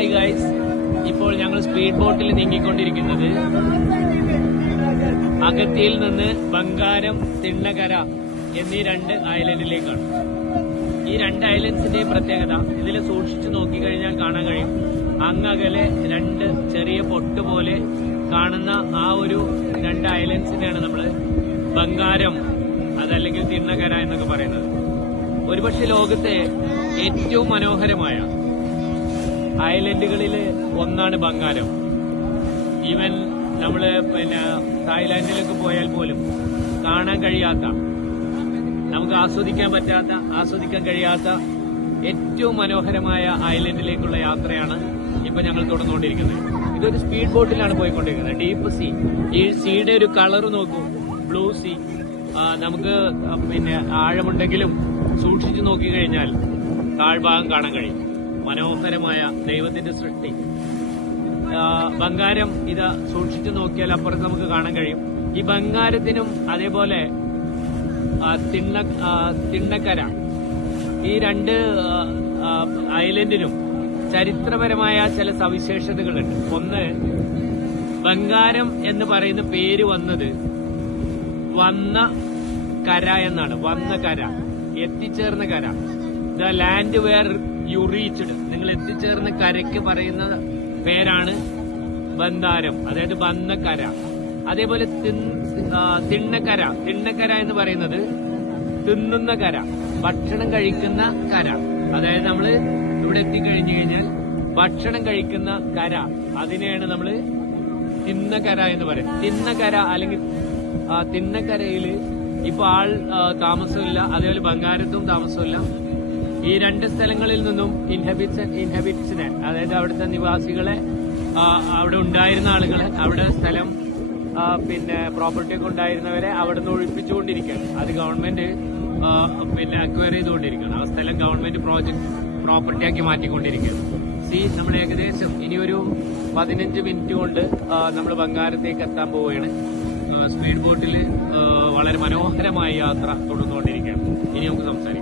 Hi guys, ഇപ്പോൾ ഞങ്ങൾ speed ബോട്ടിൽ നീങ്ങിക്കൊണ്ടിരിക്കുന്നത് അഗത്തിയിൽ നിന്ന് ബംഗാരം, തിണ്ണക്കര എന്നീ 2 ഐലൻഡിലേക്കാണ്. ഈ 2 ഐലൻഡ്സിന്റെയും പ്രത്യേകത ഇതിൽ സൂക്ഷിച്ചു നോക്കിക്കഴിഞ്ഞാൽ കാണാൻ കഴിയും. അങ്ങകലെ 2 ചെറിയ പൊട്ട് പോലെ കാണുന്ന ആ ഒരു 2 ഐലൻഡ്സിനെയാണ് നമ്മൾ ബംഗാരം അതല്ലെങ്കിൽ തിണ്ണക്കര എന്നൊക്കെ പറയുന്നത്. ഒരുപക്ഷെ ലോകത്തെ ഏറ്റവും മനോഹരമായ ഐലൻഡുകളിൽ ഒന്നാണ് ബംഗാരം. ഈവൻ നമ്മള് തായ്ലാന്റിലൊക്കെ പോയാൽ പോലും കാണാൻ കഴിയാത്ത, നമുക്ക് ആസ്വദിക്കാൻ കഴിയാത്ത ഏറ്റവും മനോഹരമായ ഐലൻഡിലേക്കുള്ള യാത്രയാണ് ഇപ്പൊ ഞങ്ങൾ തുടർന്നുകൊണ്ടിരിക്കുന്നത്. ഇതൊരു സ്പീഡ് ബോട്ടിലാണ് പോയിക്കൊണ്ടിരിക്കുന്നത്. Deep sea. ഈ സീയുടെ ഒരു കളർ നോക്കൂ, ബ്ലൂ സീ. നമുക്ക് ആഴമുണ്ടെങ്കിലും സൂക്ഷിച്ചു നോക്കിക്കഴിഞ്ഞാൽ താഴ്ഭാഗം കാണാൻ കഴിയും. മനോഹരമായ ദൈവത്തിന്റെ സൃഷ്ടി. ബംഗാരം ഇത് സൂക്ഷിച്ചു നോക്കിയാൽ അപ്പുറത്ത് നമുക്ക് കാണാൻ കഴിയും. ഈ ബംഗാരത്തിനും അതേപോലെ തിണ്ണക്കര, ഈ 2 ഐലൻഡിനും ചരിത്രപരമായ ചില സവിശേഷതകളുണ്ട്. ഒന്ന്, ബംഗാരം എന്ന് പറയുന്ന പേര് വന്നത് വന്ന കര എന്നാണ്. വന്ന കര, എത്തിച്ചേർന്ന കര. The land where you reached, നിങ്ങൾ എത്തിച്ചേർന്ന കരയ്ക്ക് പറയുന്ന പേരാണ് ബന്ധാരം, അതായത് ബന്നക്കര. അതേപോലെ തിണ്ണക്കര എന്ന് പറയുന്നത് തിന്നുന്ന കര, ഭക്ഷണം കഴിക്കുന്ന കര. അതായത് നമ്മള് ഇവിടെ എത്തിക്കഴിഞ്ഞു കഴിഞ്ഞാൽ ഭക്ഷണം കഴിക്കുന്ന കര, അതിനെയാണ് നമ്മള് തിന്നക്കര എന്ന് പറയും. തിന്നക്കര അല്ലെങ്കിൽ തിന്നക്കരയില് ഇപ്പൊ താമസമില്ല, അതേപോലെ ബംഗാരത്തും താമസമില്ല. ഈ 2 സ്ഥലങ്ങളിൽ നിന്നും ഇൻഹബിറ്റ്സിനെ, അതായത് അവിടുത്തെ നിവാസികളെ, അവിടെ ഉണ്ടായിരുന്ന ആളുകളെ, അവിടെ സ്ഥലം പ്രോപ്പർട്ടി ഒക്കെ ഉണ്ടായിരുന്നവരെ അവിടെ നിന്ന് ഒഴിപ്പിച്ചുകൊണ്ടിരിക്കുകയാണ്. അത് ഗവൺമെന്റ് അക്വയർ ചെയ്തുകൊണ്ടിരിക്കുകയാണ്. ആ സ്ഥലം ഗവൺമെന്റ് പ്രോപ്പർട്ടി ആക്കി മാറ്റിക്കൊണ്ടിരിക്കുകയാണ്. നമ്മൾ ഏകദേശം ഇനിയൊരു 15 മിനിറ്റ് കൊണ്ട് നമ്മൾ ബംഗാരത്തേക്ക് എത്താൻ പോവുകയാണ്. സ്പീഡ് ബോട്ടിൽ വളരെ മനോഹരമായ യാത്ര തുടർന്നുകൊണ്ടിരിക്കുകയാണ്. ഇനി നമുക്ക് സംസാരിക്കാം.